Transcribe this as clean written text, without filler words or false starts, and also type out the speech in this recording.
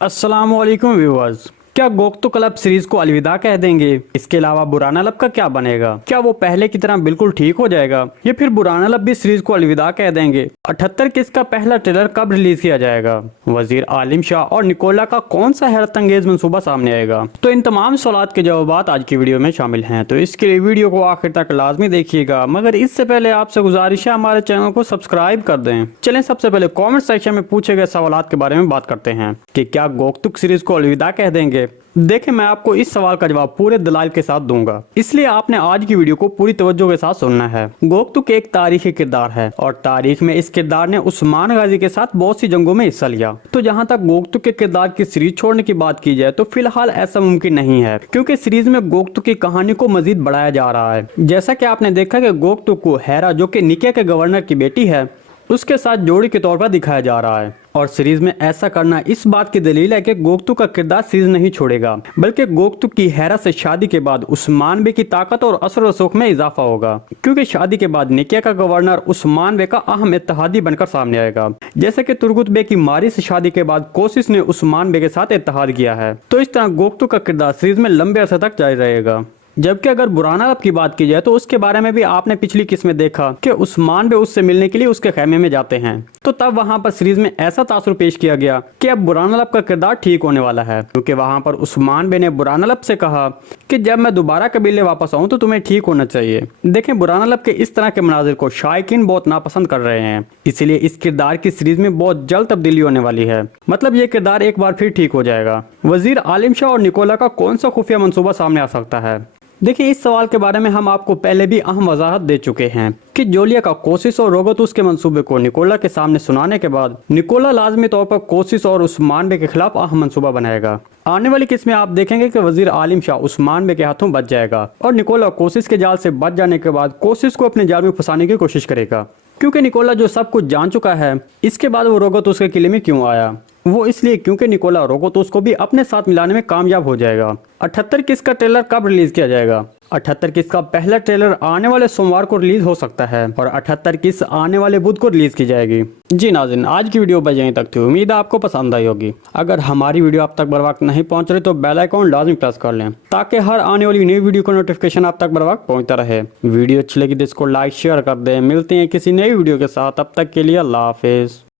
अस्सलामुअलैकुम व्यूअर्स। क्या गोक्तु club series को अलविदा कह देंगे? इसके अलावा बुराना लब का क्या बनेगा? क्या वो पहले की तरह बिल्कुल ठीक हो जाएगा या फिर बुराना लब भी सीरीज को अलविदा कह देंगे? 78 किस का पहला ट्रेलर कब रिलीज किया जाएगा? वजीर आलिम शाह और निकोला का कौन सा हैरत अंगेज मंसूबा सामने आएगा? तो इन तमाम सवालात के जवाब आज की वीडियो में शामिल हैं, तो इसके लिए वीडियो को आखिर तक लाजमी देखिएगा। मगर इससे पहले आपसे गुजारिश है हमारे चैनल को सब्सक्राइब कर दें। चलें सबसे पहले कॉमेंट सेक्शन में पूछे गए सवालात के बारे में बात करते हैं कि क्या गोक्तुक सीरीज को अलविदा कह देंगे। देखें, मैं आपको इस सवाल का जवाब पूरे दलाइल के साथ दूंगा, इसलिए आपने आज की वीडियो को पूरी तवज्जो के साथ सुनना है। गोक्तुक एक तारीखी किरदार है और तारीख में इस किरदार ने उस्मान गाजी के साथ बहुत सी जंगों में हिस्सा लिया। तो जहां तक गोक्तुक के किरदार की सीरीज छोड़ने की बात की जाए तो फिलहाल ऐसा मुमकिन नहीं है, क्योंकि सीरीज में गोक्तुक की कहानी को मजीद बढ़ाया जा रहा है। जैसा कि आपने देखा कि गोक्तुक को हेरा, जो कि निके के गवर्नर की बेटी है, उसके साथ जोड़ी के तौर पर दिखाया जा रहा है। और सीरीज में ऐसा करना इस बात की दलील है कि गोक्तुक का किरदार सीरीज नहीं छोड़ेगा, बल्कि गोक्तुक की हेरा से शादी के बाद उस्मान बे की ताकत और असर रसूख में इजाफा होगा, क्योंकि शादी के बाद निकिया का गवर्नर उस्मान बे का अहम इत्तेहादी बनकर सामने आएगा। जैसे कि तुर्गुत बे की मारी से शादी के बाद कोशिश ने उस्मान बे के साथ इत्तेहाद किया है। तो इस तरह गोक्तुक का किरदार सीरीज में लंबे अरसे तक जारी रहेगा। जबकि अगर बुराना लब की बात की जाए तो उसके बारे में भी आपने पिछली किस्म में देखा कि उस्मान बे उससे मिलने के लिए उसके खेमे में जाते हैं। तो तब वहां पर सीरीज में ऐसा तासुर पेश किया गया कि अब बुराना लब का किरदार ठीक होने वाला है, क्योंकि वहां पर उस्मान बे ने बुराना लब से कहा कि जब मैं दोबारा कबीले वापस आऊं तो तुम्हें ठीक होना चाहिए। देखें, बुराना लब के इस तरह के मनाजिर को शायकीन बहुत नापसंद कर रहे हैं, इसलिए इस किरदार की सीरीज में बहुत जल्द तब्दीली होने वाली है। मतलब ये किरदार एक बार फिर ठीक हो जाएगा। वजीर आलिम शाह और निकोला का कौन सा खुफिया मंसूबा सामने आ सकता है? देखिए, इस सवाल के बारे में हम आपको पहले भी अहम वजाहत दे चुके हैं कि जोलिया का कोशिश और रोगतुस के मंसूबे को निकोला के सामने सुनाने के बाद निकोला लाजमी तौर पर कोशिश और उस्मान बे के खिलाफ अहम मंसूबा बनाएगा। आने वाली किस्म में आप देखेंगे कि वजीर आलिम शाह उस्मान बे के हाथों बच जाएगा और निकोला कोशिश के जाल से बच जाने के बाद कोशिश को अपने जाल में फंसाने की कोशिश करेगा, क्योंकि निकोला जो सब कुछ जान चुका है। इसके बाद वो रोगतुस के किले में क्यों आया? वो इसलिए क्योंकि निकोला रोगतुस को भी अपने साथ मिलाने में कामयाब हो जाएगा। 78 किस का ट्रेलर कब रिलीज किया जाएगा? 78 किस का पहला ट्रेलर आने वाले सोमवार को रिलीज हो सकता है और 78 किस आने वाले बुध को रिलीज की जाएगी। जी नाज़रीन, आज की वीडियो बस यहीं तक थी। उम्मीद है आपको पसंद आई होगी। अगर हमारी वीडियो आप तक बर वक्त नहीं पहुंच रही तो बेल आइकॉन लाजमी प्रेस कर लें, ताकि हर आने वाली नई वीडियो का नोटिफिकेशन आप तक बर वक्त पहुंचता रहे। वीडियो अच्छी लगी तो इसको लाइक शेयर कर दें। मिलते हैं किसी नई वीडियो के साथ, तब तक के लिए अल्लाह हाफिज।